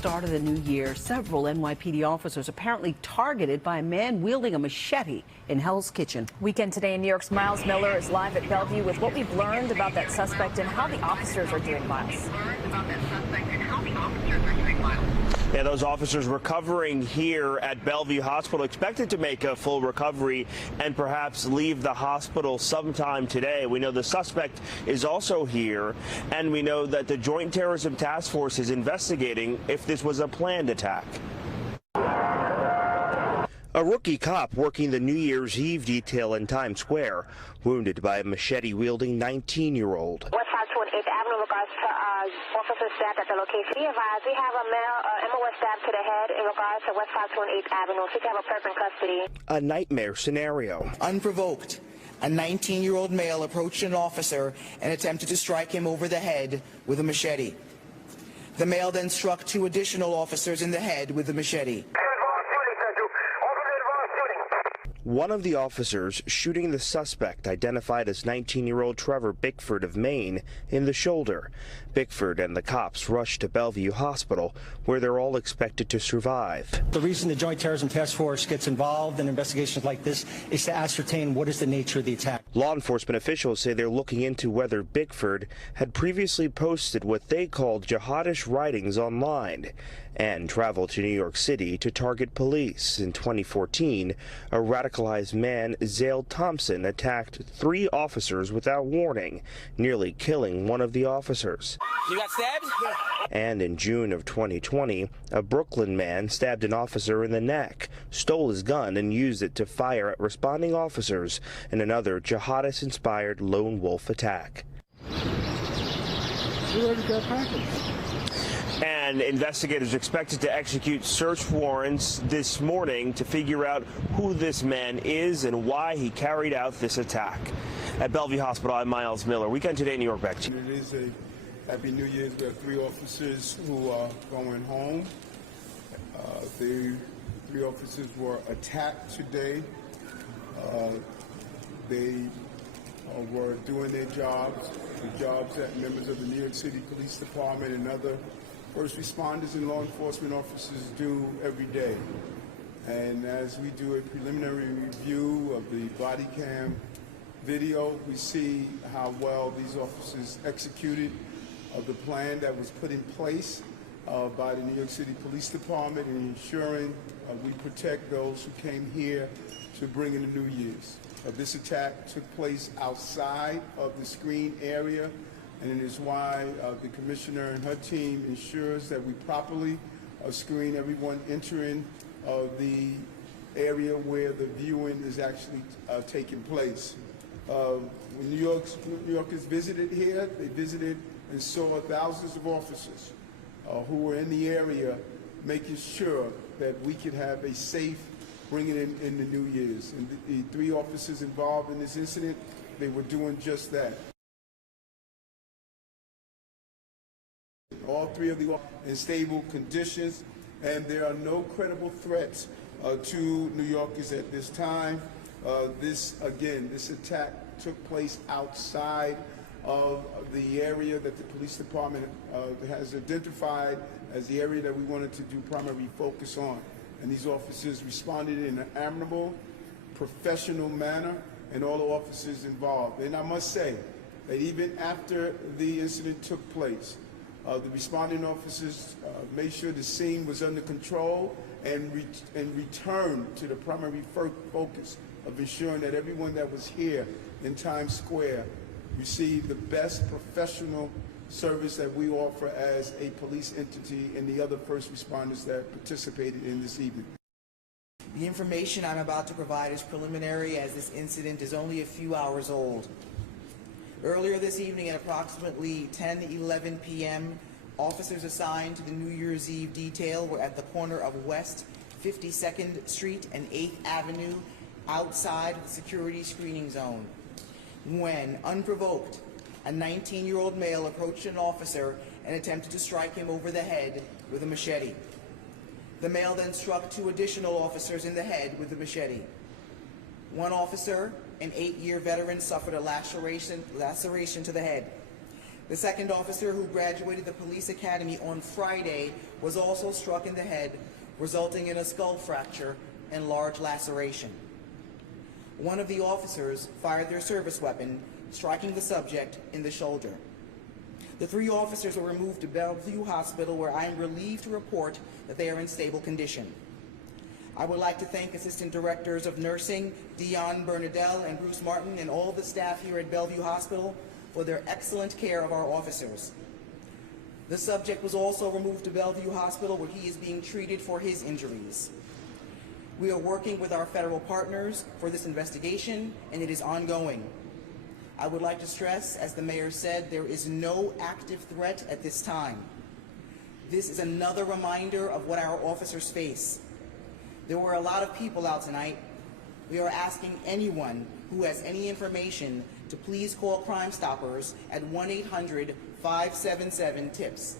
start of the new year, several NYPD officers apparently targeted by a man wielding a machete in Hell's Kitchen. Weekend Today in New York's Miles Miller is live at Bellevue with what we've learned about that suspect and how the officers are doing, Miles. Yeah, those officers recovering here at Bellevue Hospital, expected to make a full recovery and perhaps leave the hospital sometime today. We know the suspect is also here, and we know that the Joint Terrorism Task Force is investigating if this was a planned attack. A rookie cop working the New Year's Eve detail in Times Square, wounded by a machete-wielding 19-year-old. West 8th Avenue, regards to officers stabbed at the location. Be advised, we have a male MOS stabbed to the head in regards to West 8th Avenue. Should have a perp in custody. A nightmare scenario. Unprovoked, a 19-year-old male approached an officer and attempted to strike him over the head with a machete. The male then struck two additional officers in the head with the machete. One of the officers shooting the suspect, identified as 19-year-old Trevor Bickford of Maine, in the shoulder. Bickford and the cops rushed to Bellevue Hospital, where they're all expected to survive. The reason the Joint Terrorism Task Force gets involved in investigations like this is to ascertain what is the nature of the attack. Law enforcement officials say they're looking into whether Bickford had previously posted what they called jihadist writings online and traveled to New York City to target police. In 2014, a radicalized man, Zale Thompson, attacked 3 officers without warning, nearly killing one of the officers. You got stabbed? And in June of 2020, a Brooklyn man stabbed an officer in the neck, stole his gun, and used it to fire at responding officers in another jihadist-inspired lone wolf attack. And investigators expected to execute search warrants this morning to figure out who this man is and why he carried out this attack. At Bellevue Hospital, I'm Miles Miller. Weekend Today, New York, back to you. It is a Happy New Year's. We have 3 officers who are going home. The 3 officers were attacked today. They were doing their jobs, the jobs that members of the New York City Police Department and other first responders and law enforcement officers do every day. And as we do a preliminary review of the body cam video, we see how well these officers executed the plan that was put in place by the New York City Police Department in ensuring we protect those who came here to bring in the New Year's. This attack took place outside of the screen area, and it is why the commissioner and her team ensures that we properly screen everyone entering the area where the viewing is actually taking place. When New Yorkers visited here, they visited and saw thousands of officers who were in the area making sure that we could have a safe bringing in the New Year's. And the 3 officers involved in this incident, they were doing just that. All 3 of the in stable conditions, and there are no credible threats to New Yorkers at this time. This attack took place outside of the area that the police department has identified as the area that we wanted to do primary focus on. And these officers responded in an admirable, professional manner, and all the officers involved. And I must say that even after the incident took place, the responding officers made sure the scene was under control and returned to the primary focus of ensuring that everyone that was here in Times Square received the best professional service that we offer as a police entity and the other first responders that participated in this evening. The information I'm about to provide is preliminary, as this incident is only a few hours old. Earlier this evening at approximately 10:11 p.m., officers assigned to the New Year's Eve detail were at the corner of West 52nd Street and 8th Avenue outside the security screening zone when, unprovoked, a 19-year-old male approached an officer and attempted to strike him over the head with a machete. The male then struck 2 additional officers in the head with the machete. One officer, an 8-year veteran, suffered a laceration to the head. The second officer, who graduated the police academy on Friday, was also struck in the head, resulting in a skull fracture and large laceration. One of the officers fired their service weapon, striking the subject in the shoulder. The 3 officers were removed to Bellevue Hospital, where I am relieved to report that they are in stable condition. I would like to thank Assistant Directors of Nursing, Dion Bernadelle and Bruce Martin, and all the staff here at Bellevue Hospital for their excellent care of our officers. The subject was also removed to Bellevue Hospital, where he is being treated for his injuries. We are working with our federal partners for this investigation, and it is ongoing. I would like to stress, as the mayor said, there is no active threat at this time. This is another reminder of what our officers face. There were a lot of people out tonight. We are asking anyone who has any information to please call Crime Stoppers at 1-800-577-TIPS.